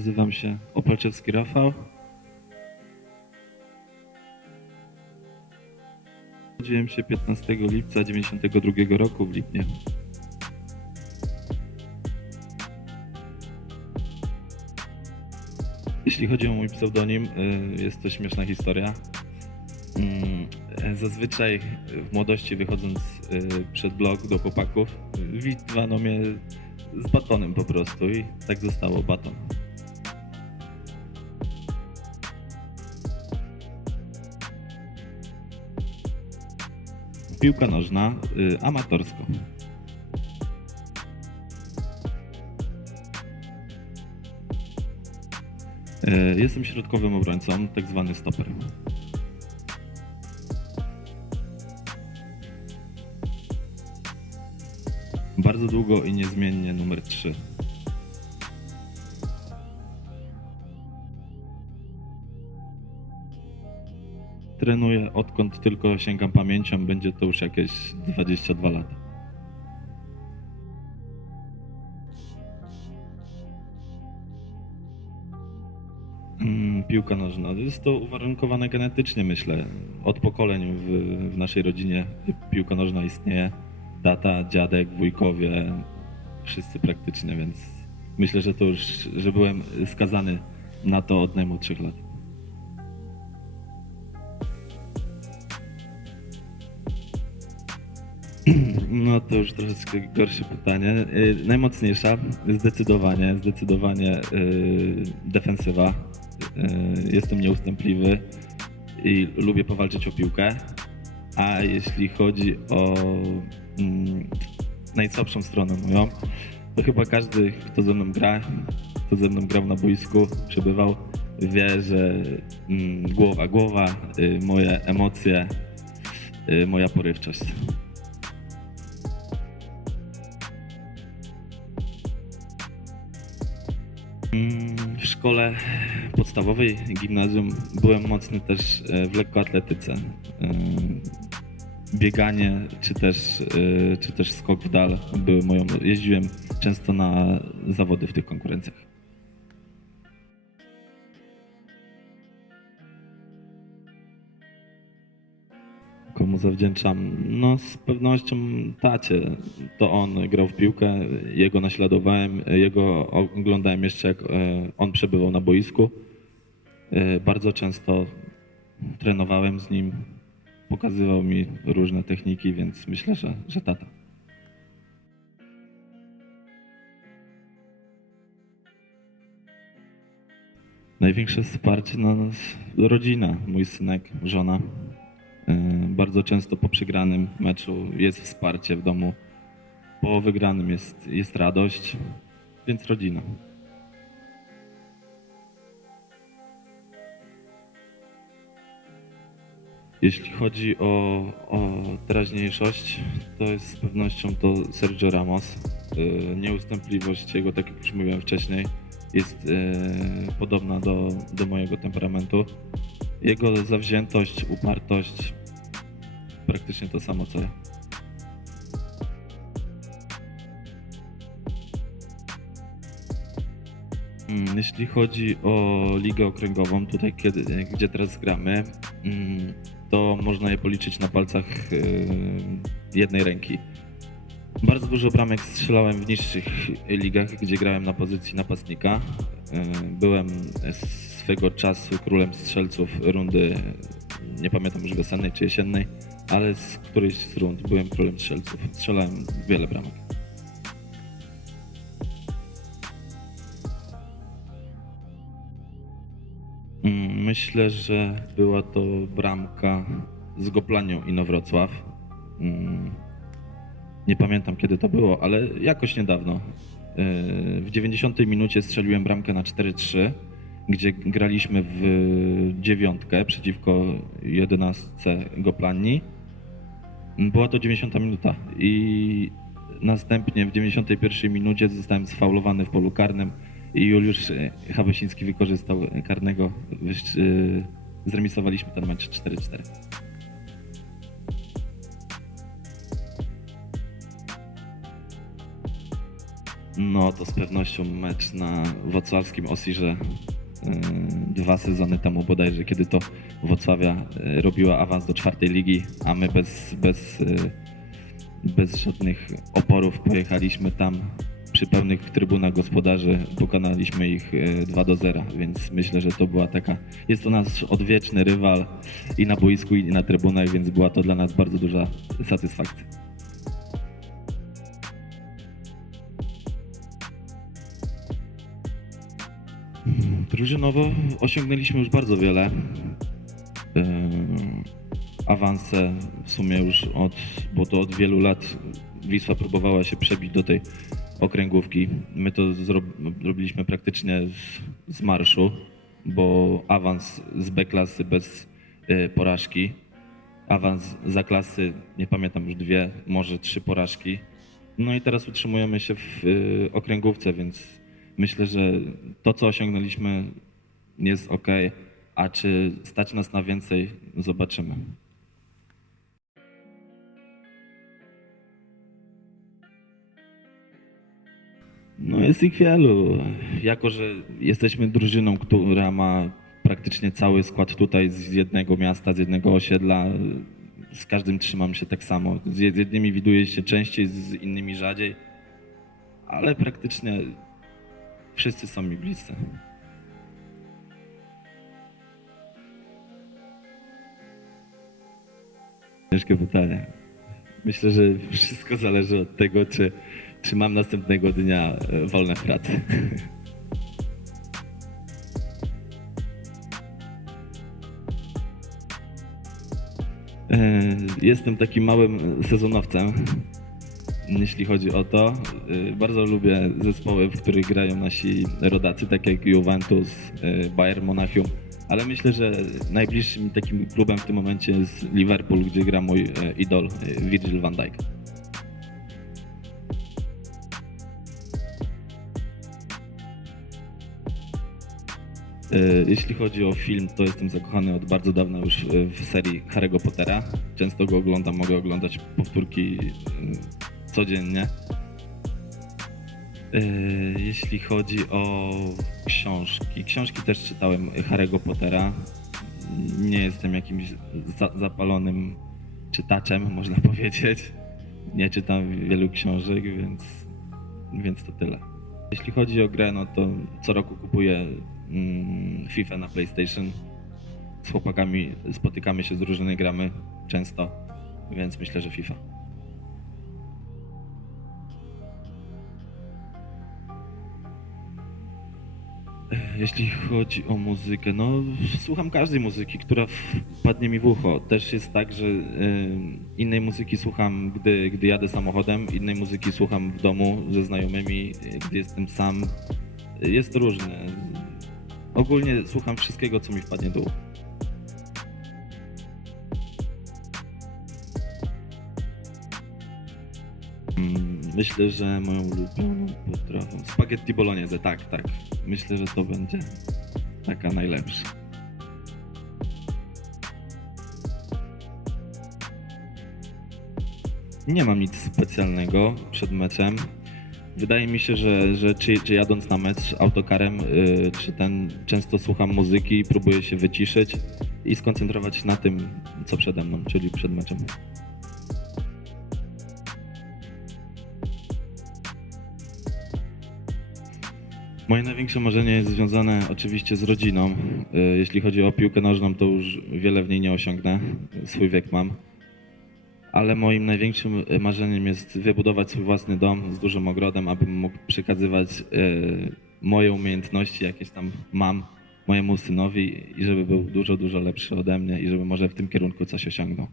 Nazywam się Opalczewski Rafał. Urodziłem się 15 lipca 92 roku w Lipnie. Jeśli chodzi o mój pseudonim, y, jest to śmieszna historia. Mm, Zazwyczaj w młodości wychodząc y, przed blok do chłopaków, witwano mnie z batonem po prostu i tak zostało baton. Piłka nożna, y, amatorsko. Y, Jestem środkowym obrońcą, tak zwany stoper. Bardzo długo i niezmiennie numer 3. Trenuję odkąd tylko sięgam pamięcią, będzie to już jakieś 22 lata. Mm, Piłka nożna. Jest to uwarunkowane genetycznie, myślę. Od pokoleń w, w naszej rodzinie piłka nożna istnieje. Tata, dziadek, wujkowie, wszyscy praktycznie, więc myślę, że to już, że byłem skazany na to od najmłodszych lat. No to już troszeczkę gorsze pytanie. Y, Najmocniejsza, zdecydowanie, zdecydowanie y, defensywa. Y, Jestem nieustępliwy i lubię powalczyć o piłkę. A jeśli chodzi o mm, najsłabszą stronę moją, to chyba każdy, kto ze mną gra, kto ze mną grał na boisku, przebywał, wie, że mm, głowa, głowa, moje emocje, moja porywczość. W szkole podstawowej, gimnazjum byłem mocny też e, w lekkoatletyce. E, Bieganie czy też, e, czy też skok w dal były moją. Jeździłem często na zawody w tych konkurencjach. Komu zawdzięczam? No z pewnością tacie. To on grał w piłkę, jego naśladowałem, jego oglądałem jeszcze jak e, on przebywał na boisku. E, Bardzo często trenowałem z nim, pokazywał mi różne techniki, więc myślę, że, że tata. Największe wsparcie no, rodzina, mój synek, żona. E, Bardzo często po przegranym meczu jest wsparcie w domu, po wygranym jest, jest radość, więc rodzina. Jeśli chodzi o, o teraźniejszość, to jest z pewnością to Sergio Ramos. E, Nieustępliwość jego, tak jak już mówiłem wcześniej, jest e, podobna do, do mojego temperamentu. Jego zawziętość, upartość, praktycznie to samo co ja. Mm, Jeśli chodzi o ligę okręgową, tutaj kiedy, gdzie teraz gramy, mm, to można je policzyć na palcach yy, jednej ręki. Bardzo dużo bramek strzelałem w niższych ligach, gdzie grałem na pozycji napastnika. Yy, Byłem swego czasu królem strzelców rundy, nie pamiętam już wiosennej czy jesiennej, ale z którejś z rund byłem królem strzelców. Strzelałem wiele bramek. Mm, Myślę, że była to bramka z Goplanią Inowrocław. Mm, Nie pamiętam kiedy to było, ale jakoś niedawno. Yy, W 90 minucie strzeliłem bramkę na 4-3, gdzie graliśmy w dziewiątkę przeciwko 11 Goplani. Była to 90 minuta i następnie w 91 minucie zostałem sfaulowany w polu karnym i Juliusz Habosiński wykorzystał karnego. Yy, Zremisowaliśmy ten mecz 4-4. No to z pewnością mecz na wrocławskim Osirze dwa sezony temu bodajże, kiedy to Wrocławia yy, robiła awans do czwartej ligi, a my bez, bez, yy, bez żadnych oporów pojechaliśmy tam przy pełnych trybunach gospodarzy, pokonaliśmy ich yy, 2 do 0, więc myślę, że to była taka, jest to nasz odwieczny rywal i na boisku i na trybunach, więc była to dla nas bardzo duża satysfakcja. Drużynowo osiągnęliśmy już bardzo wiele. Yy, Awanse w sumie już od, bo to od wielu lat Wisła próbowała się przebić do tej okręgówki. My to zro, zrobiliśmy praktycznie z, z marszu, bo awans z B klasy bez yy, porażki, awans za klasy, nie pamiętam już dwie, może trzy porażki. No i teraz utrzymujemy się w yy, okręgówce, więc myślę, że to, co osiągnęliśmy, jest ok, a czy stać nas na więcej, zobaczymy. No jest ich wielu. Jako, że jesteśmy drużyną, która ma praktycznie cały skład tutaj z jednego miasta, z jednego osiedla, z każdym trzymam się tak samo. Z jednymi widuję się częściej, z innymi rzadziej, ale praktycznie wszyscy są mi bliscy. Ciężkie pytanie. Myślę, że wszystko zależy od tego, czy, czy mam następnego dnia e, wolne w pracy. E, Jestem takim małym sezonowcem, jeśli chodzi o to. E, Bardzo lubię zespoły, w których grają nasi rodacy, tak jak Juventus, e, Bayern Monachium, ale myślę, że najbliższym takim klubem w tym momencie jest Liverpool, gdzie gra mój e, idol Virgil van Dijk. Jeśli chodzi o film, to jestem zakochany od bardzo dawna już w serii Harry'ego Pottera. Często go oglądam, mogę oglądać powtórki codziennie. E, Jeśli chodzi o książki, książki też czytałem Harry'ego Pottera. Nie jestem jakimś za zapalonym czytaczem, można powiedzieć. Nie czytam wielu książek, więc, więc to tyle. Jeśli chodzi o grę, no to co roku kupuję mm, FIFA na PlayStation. Z chłopakami spotykamy się z różnymi gramy często, więc myślę, że FIFA. Jeśli chodzi o muzykę, no słucham każdej muzyki, która wpadnie mi w ucho. Też jest tak, że y, innej muzyki słucham, gdy, gdy jadę samochodem, innej muzyki słucham w domu ze znajomymi, gdy jestem sam. Jest różne. Ogólnie słucham wszystkiego, co mi wpadnie do ucha. Myślę, że moją ulubioną potrawą. Spaghetti bolognese, tak, tak. Myślę, że to będzie taka najlepsza. Nie mam nic specjalnego przed meczem. Wydaje mi się, że, że czy, czy jadąc na mecz autokarem, yy, czy ten często słucham muzyki, próbuję się wyciszyć i skoncentrować na tym, co przede mną, czyli przed meczem. Moje największe marzenie jest związane oczywiście z rodziną. Y, Jeśli chodzi o piłkę nożną, to już wiele w niej nie osiągnę. Swój wiek mam. Ale moim największym y, marzeniem jest wybudować swój własny dom z dużym ogrodem, abym mógł przekazywać y, moje umiejętności, jakieś tam mam mojemu synowi i żeby był dużo, dużo lepszy ode mnie i żeby może w tym kierunku coś osiągnął.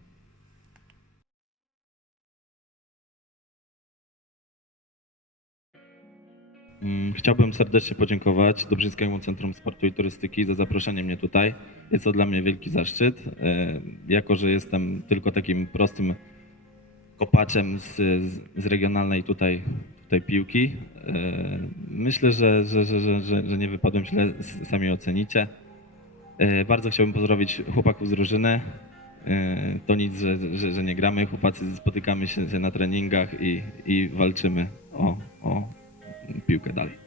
Chciałbym serdecznie podziękować Dobrzyńskiemu Centrum Sportu i Turystyki za zaproszenie mnie tutaj. Jest to dla mnie wielki zaszczyt. E, Jako, że jestem tylko takim prostym kopaczem z, z- regionalnej tutaj, tutaj piłki, e, myślę, że, że, że, że, że, nie wypadłem źle, sami ocenicie. E, Bardzo chciałbym pozdrowić chłopaków z drużyny. To nic, że, że, że nie gramy. Chłopacy spotykamy się na treningach i, i walczymy o, o piłkę dalej.